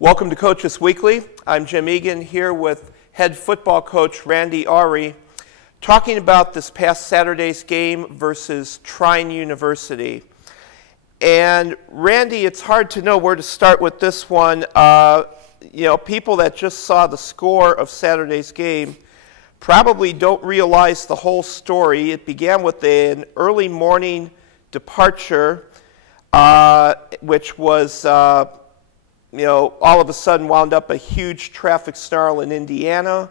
Welcome to Coaches Weekly. I'm Jim Egan here with head football coach Randy Ari, talking about this past Saturday's game versus Trine University. And Randy, it's hard to know where to start with this one. People that just saw the score of Saturday's game probably don't realize the whole story. It began with an early morning departure, which was all of a sudden wound up a huge traffic snarl in Indiana,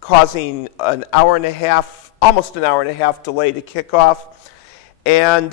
causing an hour and a half, almost an hour and a half delay to kickoff. And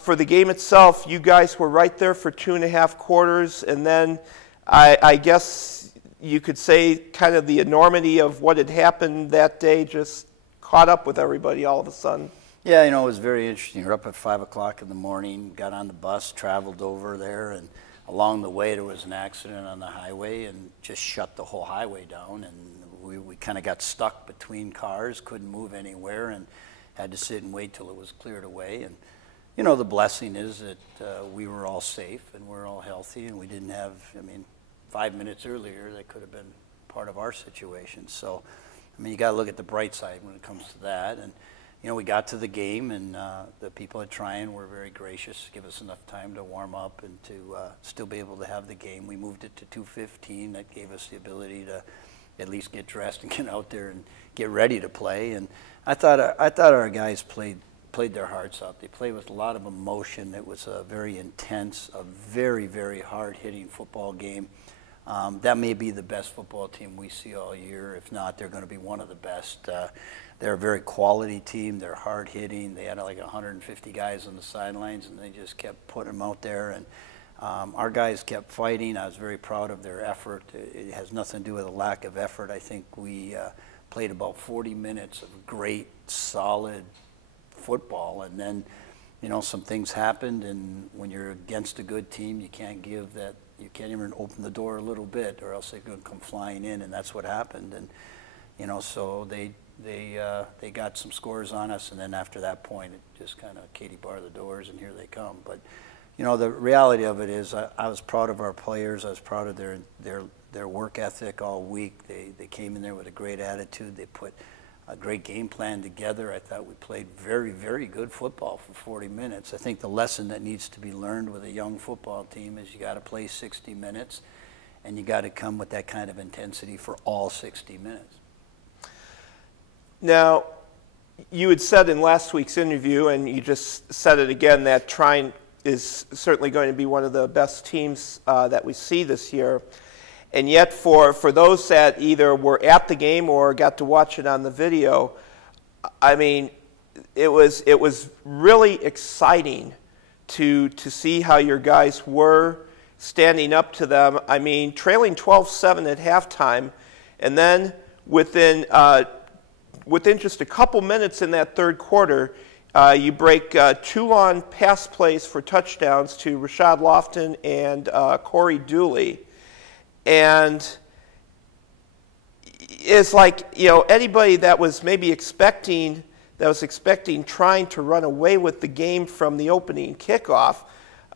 for the game itself, you guys were right there for 2.5 quarters, and then I guess you could say kind of the enormity of what had happened that day just caught up with everybody all of a sudden. Yeah, it was very interesting. We're up at 5 o'clock in the morning, got on the bus, traveled over there, and along the way there was an accident on the highway and just shut the whole highway down, and we kind of got stuck between cars, couldn't move anywhere, and had to sit and wait till it was cleared away. And the blessing is that we were all safe and we're all healthy, and we didn't have, 5 minutes earlier that could have been part of our situation. So you got to look at the bright side when it comes to that. And we got to the game, and the people at Trine were very gracious to give us enough time to warm up and to still be able to have the game. We moved it to 2:15. That gave us the ability to at least get dressed and get out there and get ready to play. And I thought our guys played their hearts out. They played with a lot of emotion. It was a very intense, a very, very hard-hitting football game. That may be the best football team we see all year. If not, they're going to be one of the best. They're a very quality team. They're hard-hitting. They had like 150 guys on the sidelines, and they just kept putting them out there. And our guys kept fighting. I was very proud of their effort. It has nothing to do with a lack of effort. I think we played about 40 minutes of great, solid football, and then some things happened, and when you're against a good team, you can't give that. You can't even open the door a little bit, or else they're going to come flying in, and that's what happened. And so they got some scores on us, and then after that point, it just kind of Katie bar the doors, and here they come. But the reality of it is, I was proud of our players. I was proud of their work ethic all week. They came in there with a great attitude. They put a great game plan together. I thought we played very, very good football for 40 minutes. I think the lesson that needs to be learned with a young football team is you got to play 60 minutes, and you got to come with that kind of intensity for all 60 minutes. Now, you had said in last week's interview, and you just said it again, that Trine is certainly going to be one of the best teams that we see this year. And yet for those that either were at the game or got to watch it on the video, it was really exciting to see how your guys were standing up to them. Trailing 12-7 at halftime, and then within just a couple minutes in that third quarter, you break 2 long pass plays for touchdowns to Rashad Lofton and Corey Dooley. And it's like, anybody that was maybe expecting Trine to run away with the game from the opening kickoff,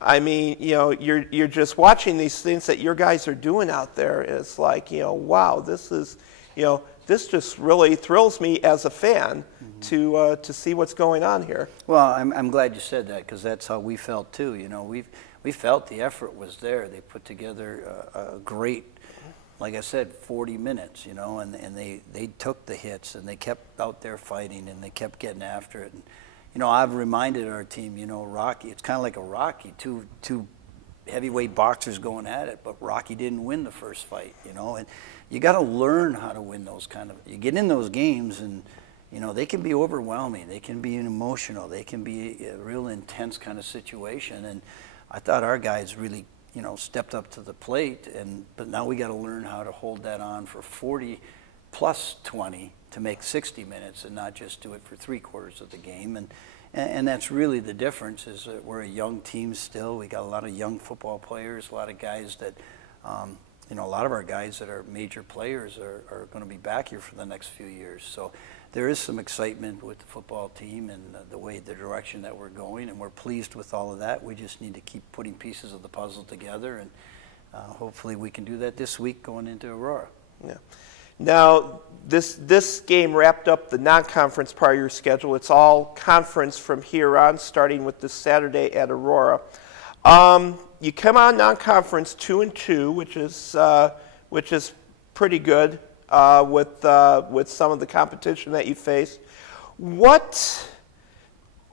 you're just watching these things that your guys are doing out there. It's like, wow, this is, this just really thrills me as a fan to see what's going on here. Well, I'm glad you said that, because that's how we felt too. We felt the effort was there. They put together a great, like I said, 40 minutes, and they took the hits, and they kept out there fighting, and they kept getting after it. And, I've reminded our team, Rocky, it's kind of like a Rocky, two heavyweight boxers going at it, but Rocky didn't win the first fight, and you got to learn how to win those you get in those games, and, they can be overwhelming, they can be emotional, they can be a real intense kind of situation. And I thought our guys really, stepped up to the plate, but now we got to learn how to hold that on for 40 plus 20 to make 60 minutes, and not just do it for 3/4 of the game. And that's really the difference, is that we're a young team still. We got a lot of young football players, a lot of guys that, a lot of our guys that are major players are going to be back here for the next few years. So there is some excitement with the football team and the direction that we're going, and we're pleased with all of that. We just need to keep putting pieces of the puzzle together, and hopefully we can do that this week going into Aurora. Yeah. Now, this game wrapped up the non-conference part of your schedule. It's all conference from here on, starting with this Saturday at Aurora. You come on non-conference 2-2, which is pretty good with some of the competition that you face.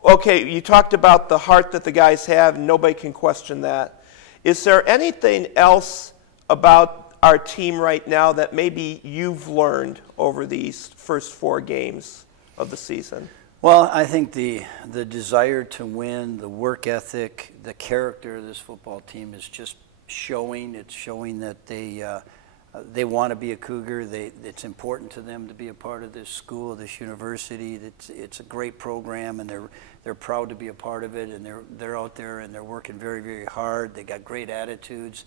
Okay, you talked about the heart that the guys have, and nobody can question that. Is there anything else about our team right now that maybe you've learned over these first 4 games of the season? Well, I think the desire to win, the work ethic, the character of this football team is just showing. It's showing that they want to be a Cougar. It's important to them to be a part of this school, this university. It's a great program, and they're proud to be a part of it. And they're out there and they're working very, very hard. They got great attitudes.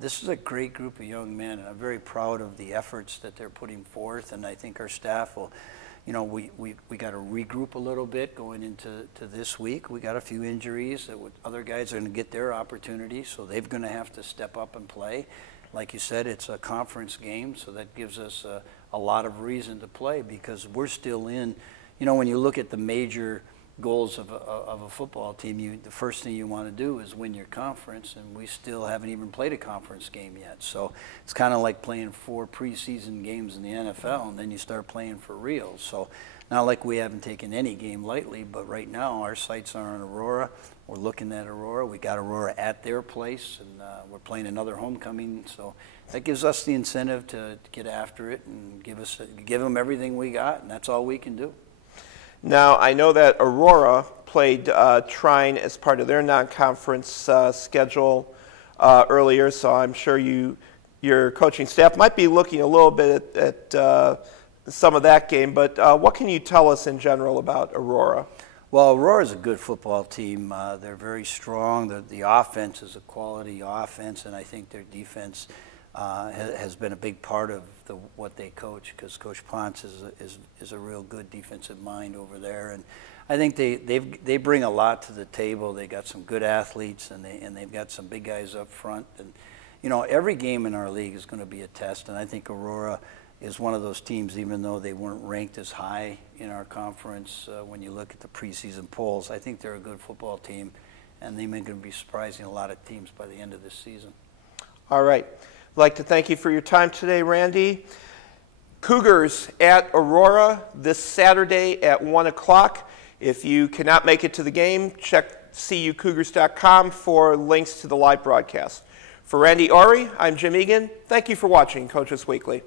This is a great group of young men, and I'm very proud of the efforts that they're putting forth. And I think our staff will, we got to regroup a little bit going into this week. We got a few injuries that other guys are going to get their opportunity, so they're going to have to step up and play. Like you said, it's a conference game, so that gives us a lot of reason to play because we're still in. When you look at the major goals of a football team, the first thing you want to do is win your conference, and we still haven't even played a conference game yet. So it's kind of like playing 4 preseason games in the NFL, and then you start playing for real. So not like we haven't taken any game lightly, but right now our sights are on Aurora. We're looking at Aurora. We got Aurora at their place, and we're playing another homecoming. So that gives us the incentive to get after it and give them everything we got, and that's all we can do. Now, I know that Aurora played Trine as part of their non-conference schedule earlier, so I'm sure your coaching staff might be looking a little bit at some of that game, but what can you tell us in general about Aurora? Well, Aurora's a good football team. They're very strong. The offense is a quality offense, and I think their defense has been a big part of what they coach, because Coach Ponce is a real good defensive mind over there, and I think they bring a lot to the table. They got some good athletes, and they've got some big guys up front, and every game in our league is going to be a test, and I think Aurora is one of those teams, even though they weren't ranked as high in our conference when you look at the preseason polls. I think they're a good football team, and they're going to be surprising a lot of teams by the end of this season. All right. I'd like to thank you for your time today, Randy. Cougars at Aurora this Saturday at 1 o'clock. If you cannot make it to the game, check cucougars.com for links to the live broadcast. For Randy Ori, I'm Jim Egan. Thank you for watching Coaches Weekly.